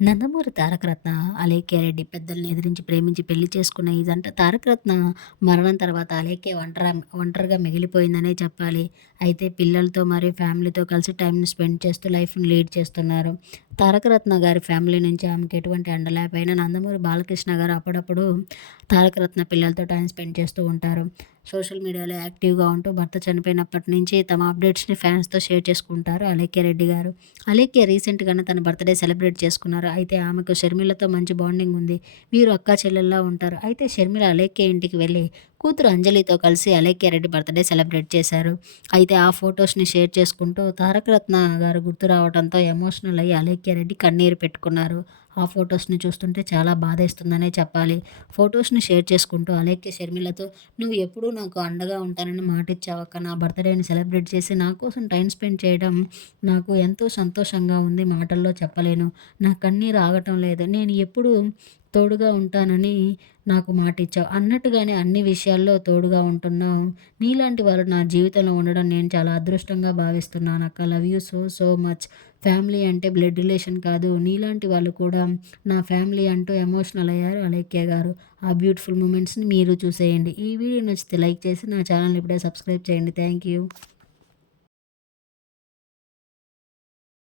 నందమూరి తారకరత్న, అలేఖ్యారెడ్డి పెద్దల్ని ఎదిరించి ప్రేమించి పెళ్ళి చేసుకున్న ఈ తారకరత్న మరణం తర్వాత అలేఖ్య ఒంటర ఒంటరిగా మిగిలిపోయిందనే చెప్పాలి. అయితే పిల్లలతో మరియు ఫ్యామిలీతో కలిసి టైంని స్పెండ్ చేస్తూ లైఫ్‌ని లీడ్ చేస్తున్నారు. తారకరత్న గారి ఫ్యామిలీ నుంచి ఆమెకు ఎటువంటి అండ లేకపోయినా నందమూరి బాలకృష్ణ గారు అప్పుడప్పుడు తారకరత్న పిల్లలతో టైం స్పెండ్ చేస్తూ ఉంటారు. సోషల్ మీడియాలో యాక్టివ్‌గా ఉంటూ భర్త చనిపోయినప్పటి నుంచి తమ అప్డేట్స్‌ని ఫ్యాన్స్‌తో షేర్ చేసుకుంటారు అలేఖ్యారెడ్డి గారు. అలేఖ్య రీసెంట్‌గానే తన బర్త్‌డే సెలబ్రేట్ చేసుకున్నారు. అయితే ఆమెకు షర్మిలతో మంచి బాండింగ్ ఉంది. వీరు అక్కా చెల్లెల్లా ఉంటారు. అయితే షర్మిల అలేఖ్య ఇంటికి వెళ్ళి కూతురు అంజలితో కలిసి అలేఖ్యారెడ్డి బర్త్‌డే సెలబ్రేట్ చేశారు. అయితే ఆ ఫొటోస్‌ని షేర్ చేసుకుంటూ తారకరత్న గారు గుర్తు రావడంతో ఎమోషనల్ అయ్యి అలేఖ్యారెడ్డి కన్నీరు పెట్టుకున్నారు. ఆ ఫొటోస్‌ని చూస్తుంటే చాలా బాధేస్తుందనే చెప్పాలి. ఫొటోస్‌ని షేర్ చేసుకుంటూ అలేఖ్య షర్మిలతో "నువ్వు ఎప్పుడూ నాకు అండగా ఉంటానని మాటిచ్చావక్క. నా బర్త్‌డేని సెలబ్రేట్ చేసి నా కోసం టైం స్పెండ్ చేయడం నాకు ఎంతో సంతోషంగా ఉంది. మాటల్లో చెప్పలేను. నా కన్నీరు ఆగటం లేదు. నేను ఎప్పుడూ తోడుగా ఉంటానని నాకు మాటిచ్చావు. అన్నట్టుగానే అన్ని విషయాల్లో తోడుగా ఉంటున్నావు. నీలాంటి వాళ్ళు నా జీవితంలో ఉండడం నేను చాలా అదృష్టంగా భావిస్తున్నాను అక్క love you so so much. Family అంటే బ్లడ్ రిలేషన్ కాదు. నీలాంటి వాళ్ళు కూడా నా ఫ్యామిలీ అంటూ ఎమోషనల్ అయ్యారు అలేఖ్య గారు. ఆ బ్యూటిఫుల్ మూమెంట్స్‌ని మీరు చూసేయండి. ఈ వీడియో నచ్చితే లైక్ చేసి నా ఛానల్‌ని ఇప్పుడే సబ్స్క్రైబ్ చేయండి. Thank you.